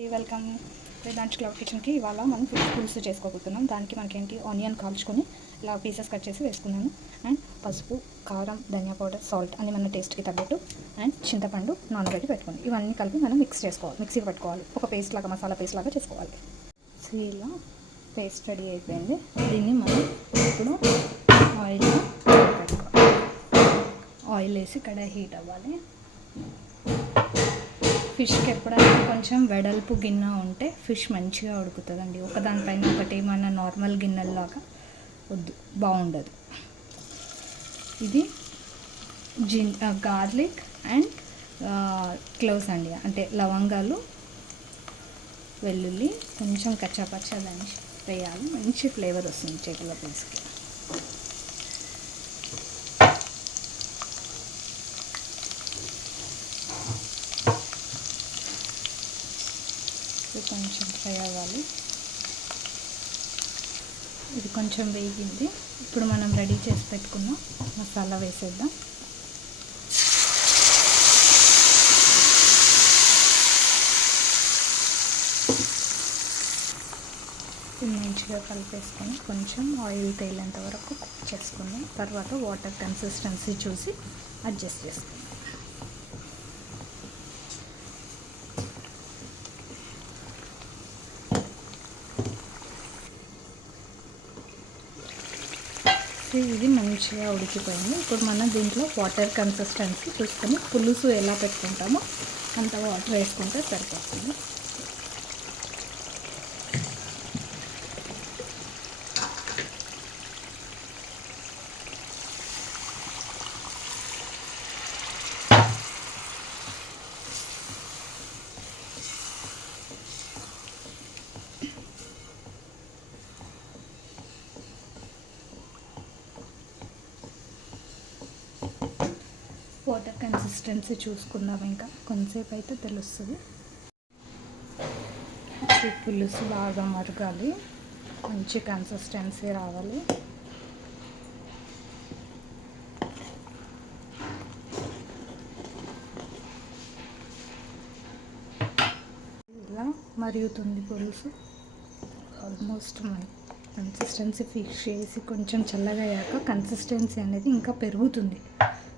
Welcome Vedansh cloud కిచెన్కి. ఇవాళ మనం ఫిష్ పులుసు చేసుకోబోతున్నాం. దానికి మనకేంటి ఆనియన్ కాల్చుకొని ఇలా పీసెస్ కట్ చేసి వేసుకున్నాను. అండ్ పసుపు, కారం, ధనియా పౌడర్, సాల్ట్ అన్ని మన టేస్ట్కి తగ్గట్టు. అండ్ చింతపండు నానబెట్టి పెట్టుకోండి. ఇవన్నీ కలిపి మనం మిక్సీకి పెట్టుకోవాలి. ఒక పేస్ట్ లాగా, మసాలా పేస్ట్ లాగా చేసుకోవాలి. సో ఇలా పేస్ట్ రెడీ అయిపోయింది. దీన్ని మనం ఇప్పుడు ఆయిల్లో పెట్టుకోవాలి. ఆయిల్ వేసి కడాయి హీట్ అవ్వాలి. ఫిష్కి ఎప్పుడైనా కొంచెం వెడల్పు గిన్నె ఉంటే ఫిష్ మంచిగా ఉడుకుతుందండి. ఒకదానిపైన ఒకటి మన నార్మల్ గిన్నెల్లాగా వద్దు, బాగుండదు. ఇది గార్లిక్ అండ్ క్లోవ్స్ అండి, అంటే లవంగాలు, వెల్లుల్లి కొంచెం కచ్చాపచ్చా దంచి వేయాలి. మంచి ఫ్లేవర్ వస్తుంది చేతుల పులుసుకి. కొంచెం ఫ్రై అవ్వాలి. ఇది కొంచెం వేగింది. ఇప్పుడు మనం రెడీ చేసి పెట్టుకున్న మసాలా వేసేద్దాం. ఇది మంచిగా కలిపేసుకొని కొంచెం ఆయిల్ తేలేంత వరకు కుక్ చేసుకుందాం. తర్వాత వాటర్ కన్సిస్టెన్సీ చూసి అడ్జస్ట్ చేసుకుందాం. ఇది మంచిగా ఉడికిపోయింది. ఇప్పుడు మనం దీంట్లో వాటర్ కన్సిస్టెన్సీ చూసుకొని పులుసు ఎలా పెట్టుకుంటామో అంత వాటర్ వేసుకుంటే సరిపోతుంది. వాటర్ కన్సిస్టెన్సీ చూసుకుందాం. ఇంకా కొంతసేపు అయితే తెలుస్తుంది. పులుసు బాగా మరగాలి, మంచి కన్సిస్టెన్సీ రావాలి. ఇలా మరుగుతుంది పులుసు. ఆల్మోస్ట్ మన కన్సిస్టెన్సీ ఫిక్స్ చేసి కొంచెం చల్లగా అయ్యాక కన్సిస్టెన్సీ అనేది ఇంకా పెరుగుతుంది,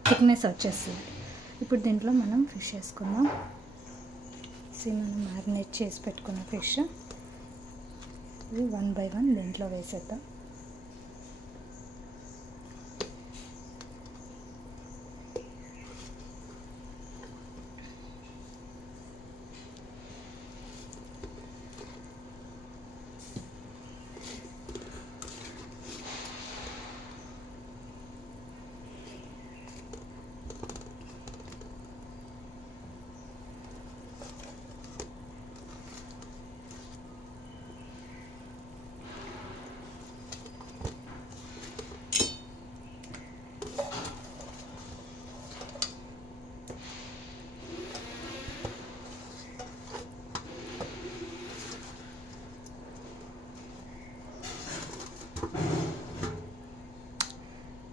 థిక్నెస్ వచ్చేస్తుంది. ఇప్పుడు దీంట్లో మనం ఫిష్ వేసుకుందాం. మనం మ్యారినేట్ చేసి పెట్టుకున్న ఫిష్ ఇది 1 by 1 దీంట్లో వేసేద్దాం.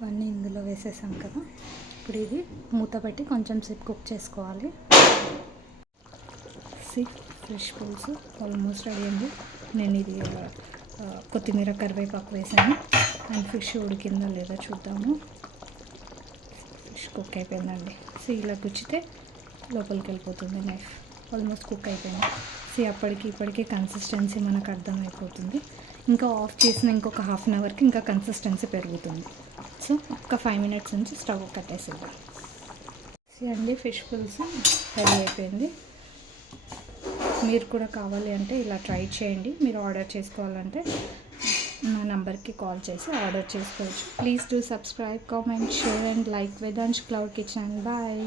అన్నీ ఇందులో వేసేసాం కదా. ఇప్పుడు ఇది మూత పెట్టి కొంచెం సేపు కుక్ చేసుకోవాలి. ఫిష్ పులుసు ఆల్మోస్ట్ రెడీ అయింది. నేను ఇది కొత్తిమీర, కరివేపాకు వేసాను. అండ్ ఫిష్ ఉడికిందా లేదా చూద్దాము. ఫిష్ కుక్ అయిపోయిందండి. ఇలా గుచ్చితే లోపలికి వెళ్ళిపోతుంది నైఫ్. ఆల్మోస్ట్ కుక్ అయిపోయింది. ఇప్పటికీ కన్సిస్టెన్సీ మనకు అర్థమైపోతుంది. ఇంకా ఆఫ్ చేసిన ఇంకొక హాఫ్ అన్ అవర్కి ఇంకా కన్సిస్టెన్సీ పెరుగుతుంది. సో ఒక 5 minutes నుంచి స్టవ్ కట్టేసేద్దాం. అండి, ఫిష్ పులుసు రెడీ అయిపోయింది. మీరు కూడా కావాలి అంటే ఇలా ట్రై చేయండి. మీరు ఆర్డర్ చేసుకోవాలంటే నా నంబర్కి కాల్ చేసి ఆర్డర్ చేసుకోవచ్చు. Please do subscribe, comment, share and like Vedansh cloud kitchen. Bye.